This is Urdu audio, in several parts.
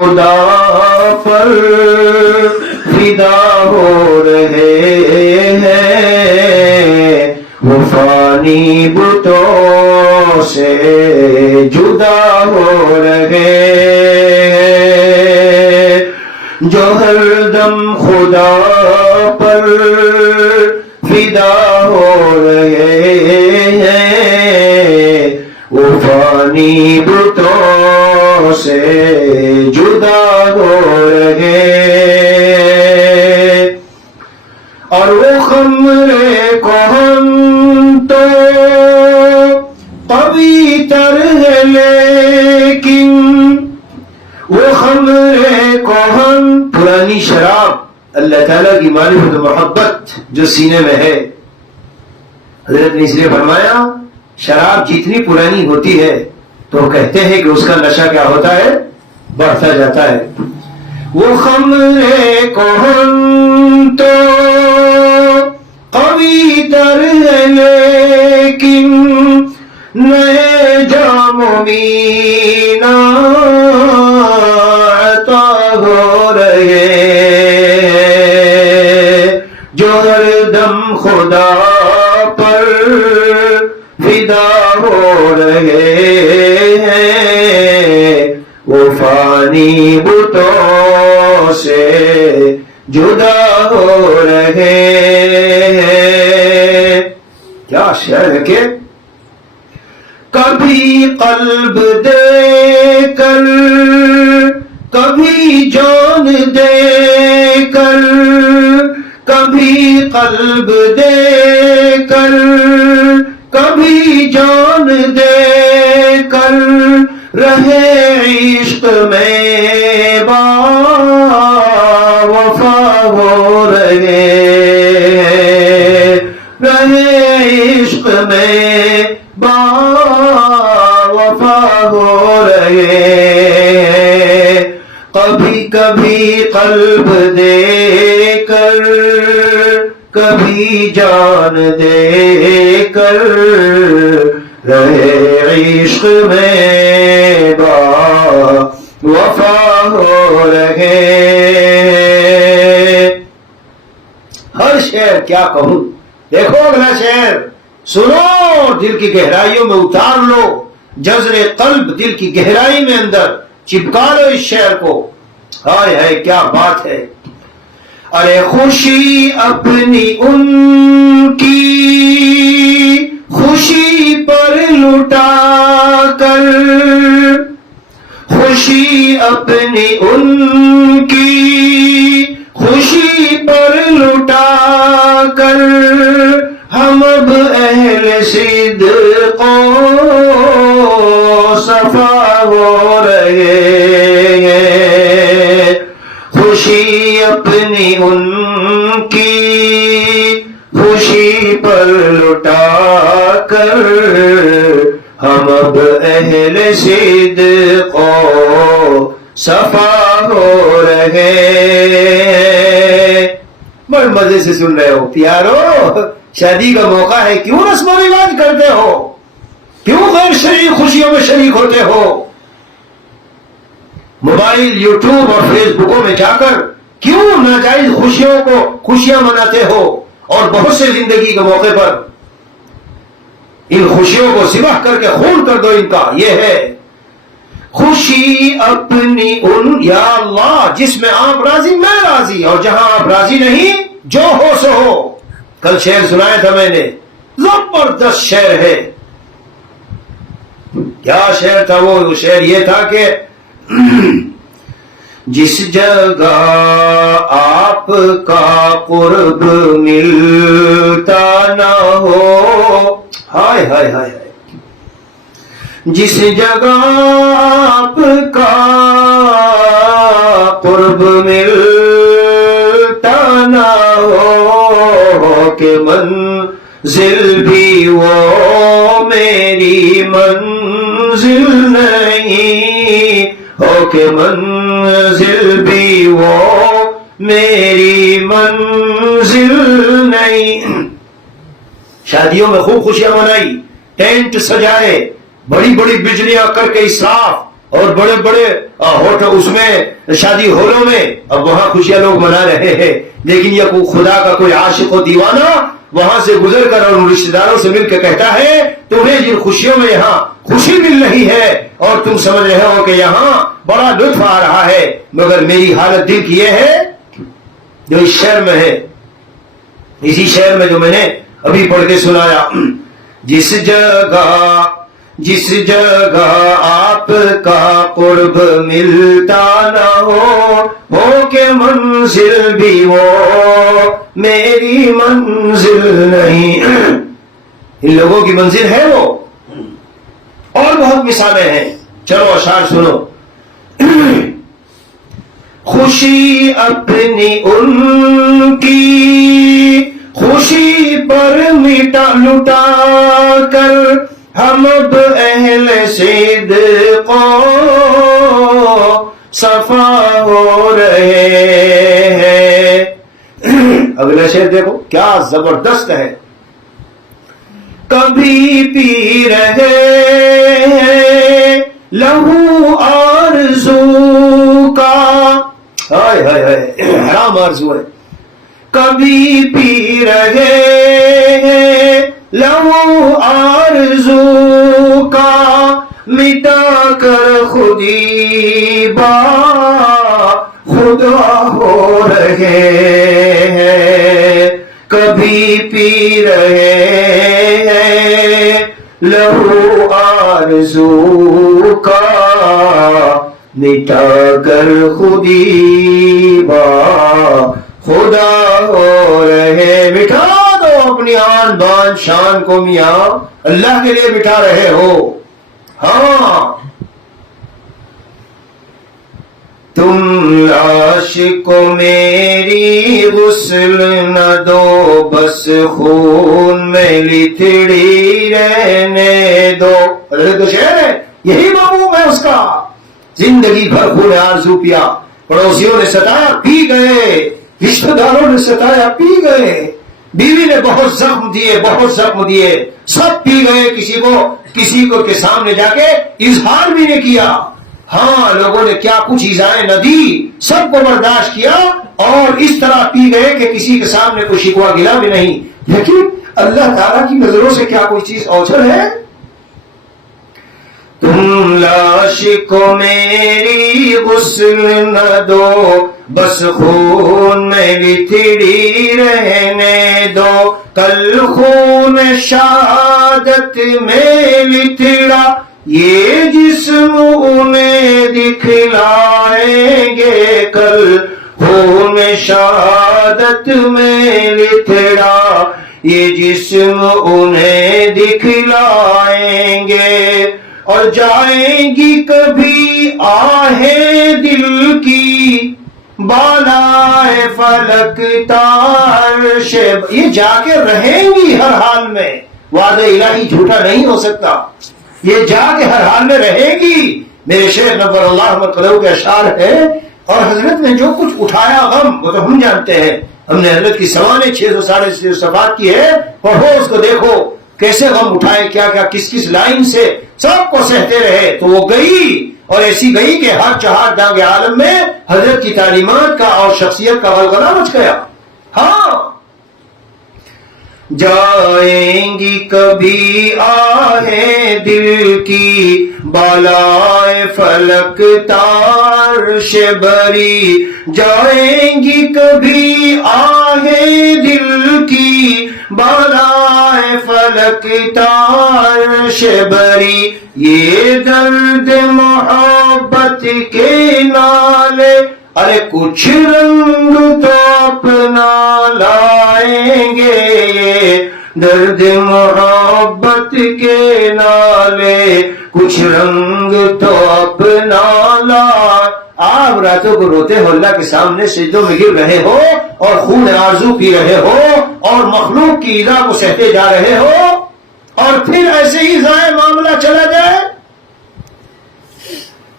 خدا پر فدا ہو رہے ہیں، وہ فانی بتوں سے جدا ہو رہے ہیں، جو ہر دم خدا پر فدا ہو رہے ہیں، وہ فانی بتوں سے جدا ہو رہے، اور وہ خمر کہن تو قوی تر ہے، لیکن وہ خمر کہن پرانی شراب، اللہ تعالیٰ کی معرفت و محبت جو سینے میں ہے، حضرت نے اس لیے فرمایا شراب جتنی پرانی ہوتی ہے تو کہتے ہیں کہ اس کا نشہ کیا ہوتا ہے، بڑھتا جاتا ہے۔ وہ خمر کہن تو قوی تر ہے، لیکن نئے جام مینا عطا ہو رہے، جو ہر دم خدا پر فدا ہو رہے ہیں، وہ فانی بتوں سے جدا ہو رہے ہیں۔ کیا شعر ہے کہ کبھی قلب دے کر، کبھی جان دے کر، کبھی قلب دے کر، کبھی جان دے کر، رہے عشق میں با وفا ہو رہے، رہے عشق میں با وفا ہو رہے، کبھی کبھی قلب دے کر، کبھی جان دے کر، رہے عشق میں با وفا ہو رہے۔ ہر شعر کیا کہوں، دیکھو اگلا شعر سنو، دل کی گہرائیوں میں اتار لو، جذر قلب دل کی گہرائی میں اندر چپکا لو اس شعر کو۔ ہائے ہائے کیا بات ہے، ارے خوشی اپنی ان کی خوشی پر لٹا کر، خوشی اپنی ان کی خوشی پر لٹا کر، ہم اب اہل صدق و صفا ہو رہے ہیں، خوشی اپنی ان کی خوشی پر لٹا کر، ہم اب اہل صدق و صفا ہو رہے۔ بڑے مزے سے سن رہے ہو پیارو، شادی کا موقع ہے، کیوں رسم و رواج کرتے ہو، کیوں غیر شرعی خوشیوں میں شریک ہوتے ہو، موبائل یوٹیوب اور فیس بکوں میں جا کر کیوں ناجائز خوشیاں مناتے ہو، اور بہت سے زندگی کے موقع پر ان خوشیوں کو ذبح کر کے خون کر دو ان کا۔ یہ ہے خوشی اپنی ان، یا اللہ جس میں آپ راضی میں راضی، اور جہاں آپ راضی نہیں جو ہو سو ہو۔ کل شعر سنایا تھا میں نے، زبردست شعر ہے۔ کیا شعر تھا وہ شعر یہ تھا کہ جس جگہ آپ کا قرب ملتا نہ ہو، ہائے ہائے ہائے ہائے، جس جگہ آپ کا قرب ملتا نہ ہو، کہ منزل بھی وہ میری منزل نہیں، ہو کہ منزل بھی وہ میری منزل نہیں۔ شادیوں میں خوب خوشیاں منائی، ٹینٹ سجائے، بڑی بڑی بجلیاں کر کے اسراف اور بڑے بڑے ہوٹل اس میں شادی ہالوں میں اب وہاں خوشیاں لوگ منا رہے ہیں، لیکن یہ خدا کا کوئی عاشق و دیوانہ وہاں سے گزر کر اور ان رشتے داروں سے مل کے کہتا ہے تمہیں جن خوشیوں میں یہاں خوشی مل رہی ہے اور تم سمجھ رہے ہو کہ یہاں بڑا لطف آ رہا ہے، مگر میری حالت دل کی یہ ہے جو اس شہر میں ہے، اسی شہر میں جو میں نے ابھی پڑھ کے سنایا، جس جگہ آپ کا قرب ملتا نہ ہو کہ منزل بھی وہ میری منزل نہیں، ان لوگوں کی منزل ہے وہ، اور بہت مثالیں ہیں، چلو اشعار سنو۔ خوشی اپنی ان کی خوشی پر لٹا کر ہم اب اہل صدق و صفا ہو رہے ہیں۔ اگلا شعر دیکھو کیا زبردست ہے، کبھی پی رہے ہیں لہو آرزو کا، ہائے ہائے ہائے حرام آرزو ہے، کبھی پی رہے ہیں لہو آرزو کا مٹا کر خودی با خدا ہو رہے ہیں، کبھی پی رہے ہیں لہو آرزو کا مٹا کر خودی با خدا ہو رہے۔ مٹھا دو اپنی آن بان شان کو میاں، اللہ کے لیے مٹھا رہے ہو۔ ہاں تم لاش کو میری غسل نہ دو، بس خون میں لتڑی رہنے دو۔ تو شعر ہے، یہی مفہوم ہے اس کا، زندگی بھر خون آرزو پیا، پڑوسیوں نے ستایا پی گئے، رشتہ داروں نے ستایا پی گئے، بیوی نے بہت زخم دیے سب پی گئے، کسی کو کے سامنے جا کے اظہار بھی نہیں کیا، ہاں لوگوں نے کیا کچھ ایذائیں نہ دی، سب کو برداشت کیا اور اس طرح پی گئے کہ کسی کے سامنے کوئی شکوہ گلا بھی نہیں۔ لیکن اللہ تعالیٰ کی نظروں سے کیا کوئی چیز اوجھل ہے؟ تم لاش کو میری غسل نہ دو، بس خون میں لتڑی رہنے دو، کل خون شہادت میں لتڑا یہ جسم انہیں دکھلائیں گے، کل خون شہادت میں لتڑا یہ جسم انہیں دکھلائیں گے، اور جائیں گی کبھی آہیں دل کی بالائے فلک تارش، یہ جا کے رہیں گی ہر حال میں، وعدہ الہی جھوٹا نہیں ہو سکتا، یہ جا کے ہر حال میں رہے گی۔ میرے شیخ نور اللہ احمد قلعو کے اشعار ہے، اور حضرت نے جو کچھ اٹھایا غم وہ تو ہم جانتے ہیں، ہم نے حضرت کی سوانے 600 صفات کی ہے، پڑھو اس کو دیکھو کیسے غم اٹھائے، کیا کیا کس لائن سے سب کو سہتے رہے، تو وہ گئی اور ایسی گئی کہ ہر چہار دانگ عالم میں حضرت کی تعلیمات کا اور شخصیت کا غلغلہ مچ گیا۔ ہاں جائیں گی کبھی آہیں دل کی بالائے فلک تارش بری، جائیں گی کبھی آہیں دل کی بالائے فلک تارش بری، یہ درد محبت کے نالے ارے کچھ رنگ تو اپنا لائیں گے، درد محبت کے نالے کچھ رنگ تو اپنا لائیں۔ آپ راتوں کو روتے ہو، اللہ کے سامنے سجدوں میں گر رہے ہو اور خون آرزو پی رہے ہو اور مخلوق کی ایذا کو سہتے جا رہے ہو، اور پھر ایسے ہی ضائع معاملہ چلا جائے۔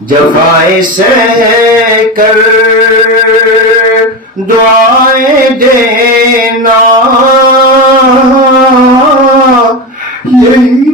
جفائیں سہ کر دعائیں دینا، یہی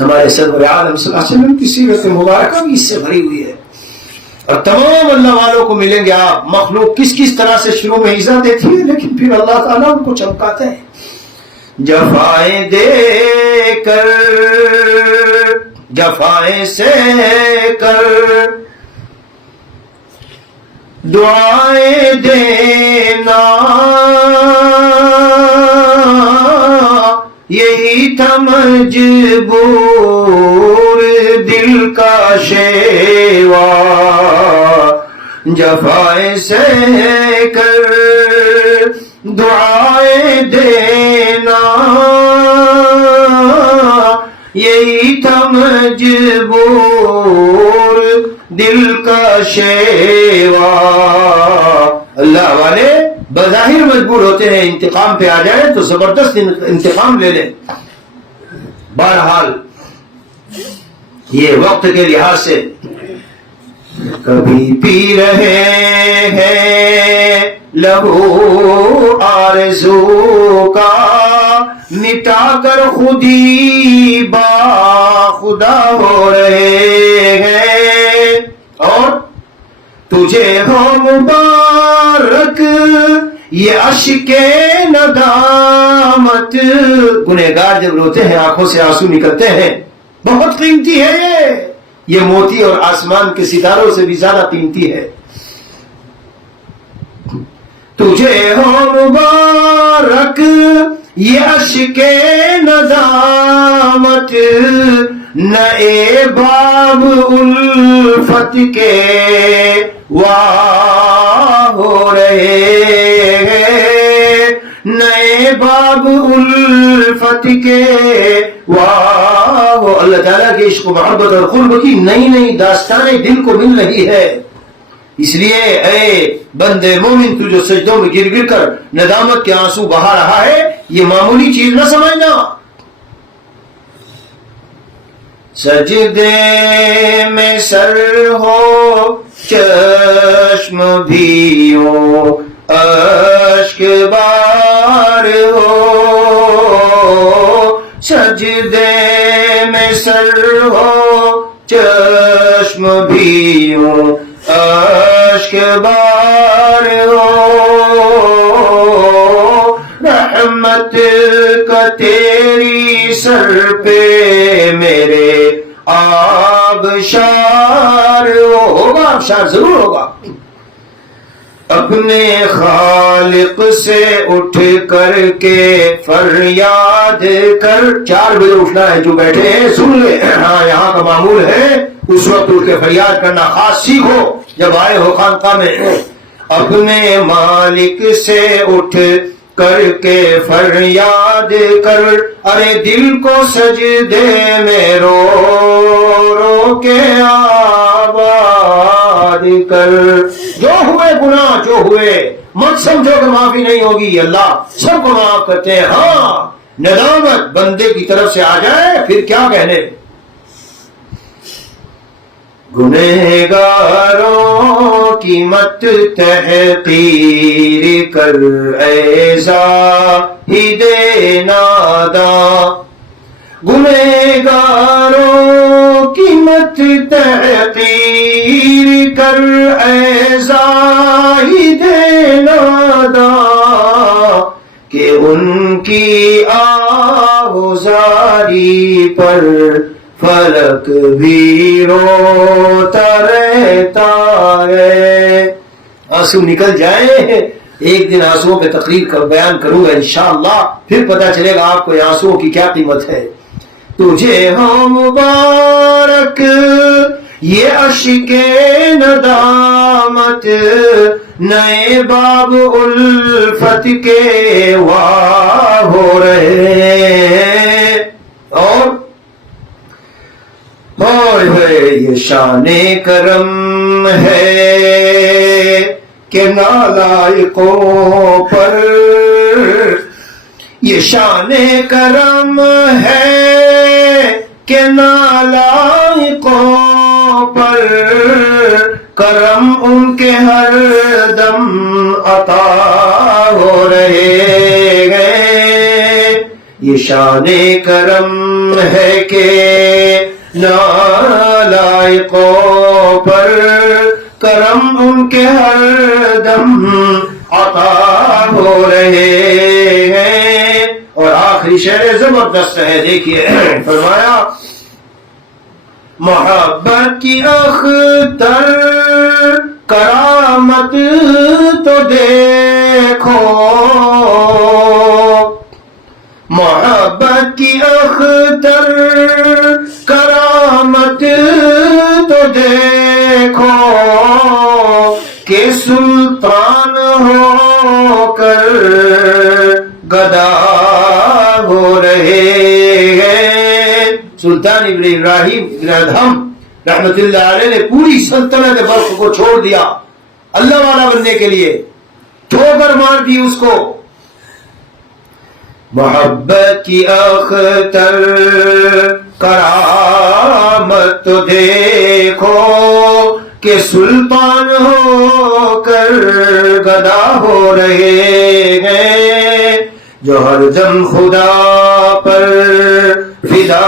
ہمارے سرور عالم صلی اللہ علیہ وسلم کی سیرت مبارکہ بھی اس سے بھری ہوئی ہے. اور تمام اللہ والوں کو ملیں گے آپ. مخلوق کس کس طرح سے شروع میں ایذا دیتی ہے لیکن پھر اللہ تعالیٰ ان کو چمکاتے ہیں. جفائیں دے کر جفائیں سے کر دعائیں دینا یہی تھا مجبور دل کا شیوا. جفائیں سے کر دعائیں دینا یہی تھا مجبور دل کا شیوا. اللہ والے بظاہر مجبور ہوتے ہیں, انتقام پہ آ جائے تو زبردست انتقام لے لیں. بہرحال یہ وقت کے لحاظ سے کبھی پی رہے ہیں لہو آرزو کا مٹا کر خود ہی با خدا ہو رہے ہیں. اور تجھے ہو مبارک یہ اشک ندامت. گنہگار جب روتے ہیں آنکھوں سے آنسو نکلتے ہیں. بہت قیمتی ہے یہ موتی اور آسمان کے ستاروں سے بھی زیادہ قیمتی ہے. تجھے ہو مبارک یہ اشک ندامت نئے باب الفت کے واہ ہو رہے ہیں. نئے باب الفت کے واہ. اللہ تعالیٰ کے عشق و محبت اور قرب کی نئی نئی داستانیں دل کو مل رہی ہے. اس لیے اے بندے مومن تو جو سجدوں میں گر گر کر ندامت کے آنسو بہا رہا ہے یہ معمولی چیز نہ سمجھنا. سجدے میں سر ہو چشم بھی ہو اشک بار ہو. سجدے میں سر ہو چشم بھی ہو اشک بار ہو. رحمت کا تیری سر پہ میرے آبشار ہوگا. آبشار ضرور ہوگا. اپنے خالق سے اٹھ کر کے فریاد کر. 4 بجے اٹھنا ہے, جو بیٹھے ہیں سن لے. ہاں یہاں کا معمول ہے اس وقت اٹھ کے فریاد کرنا خاص سیکھو جب آئے ہو خانقاہ میں. اپنے مالک سے اٹھ کر کے فریاد کر. ارے دل کو سجدے میں رو رو کے آباد کر. جو ہوئے گناہ جو ہوئے مت سمجھو کہ معافی نہیں ہوگی. اللہ سب کو معاف کرتے ہیں. ہاں ندامت بندے کی طرف سے آ جائے پھر کیا کہنے. گنہگاروں کی مت تحقیر کر اے زاہد ناداں. گنہگاروں کی مت تحقیر کر اے زاہد ناداں کہ ان کی آہوزاری پر فلک بھی روتا رہتا ہے. آنسو نکل جائیں. ایک دن آنسوؤں پہ تقریر کا بیان کروں گا انشاءاللہ, پھر پتہ چلے گا آپ کو آنسوؤں کی کیا قیمت ہے. تجھے ہو مبارک یہ اشک ندامت نئے باب الفت کے واہ ہو رہے ہیں. اور یہ شان کرم ہے کہ نالائقوں پر. یہ شان کرم ہے کہ نالائقوں پر کرم ان کے ہر دم عطا ہو رہے ہیں. یہ شان کرم ہے کہ نالائقوں پر کرم ان کے ہر دم عطا ہو رہے ہیں. اور آخری شعر زبردست ہے، دیکھیے فرمایا محبت کی اختر کرامت تو دیکھو، محبت کی اختر کرامت تو دیکھو کہ سلطان ہو کر گدا ہو رہے ہیں. سلطان ابن ابراہیم ابن ادہم رحمت اللہ علیہ نے پوری سلطنت بلخ کو چھوڑ دیا اللہ والا بننے کے لیے، ٹھوکر مار دی اس کو. محبت کی اختر کرامت تو دیکھو کہ سلطان ہو کر گدا ہو رہے ہیں، جو ہر دم خدا پر فدا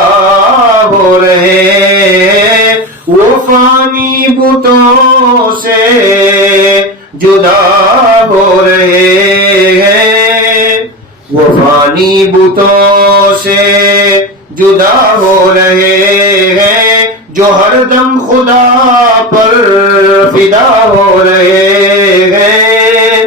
ہو رہے ہیں. وہ فانی بتوں سے جدا ہو رہے ہیں، وہ فانی بتوں سے جدا ہو رہے ہیں، جو ہر دم خدا پر فدا ہو رہے ہیں.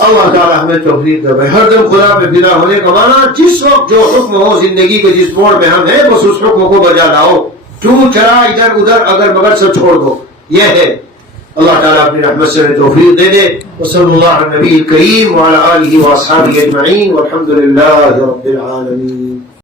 اللہ تعالیٰ ہمیں توفیق دے. ہر دم خدا پہ فدا ہونے کا معنی جس وقت جو حکم ہو زندگی کے جس موڑ میں ہم ہیں بس اس حکم کو بجا لاؤ، چوں چرا ادھر ادھر اگر مگر سب چھوڑ دو. یہ ہے. اللہ تعالیٰ اپنی رحمت سے توفیق دے دے. وصلی اللہ علی نبی کریم وعلی آلہ واصحابہ اجمعین والحمد للہ رب العالمین.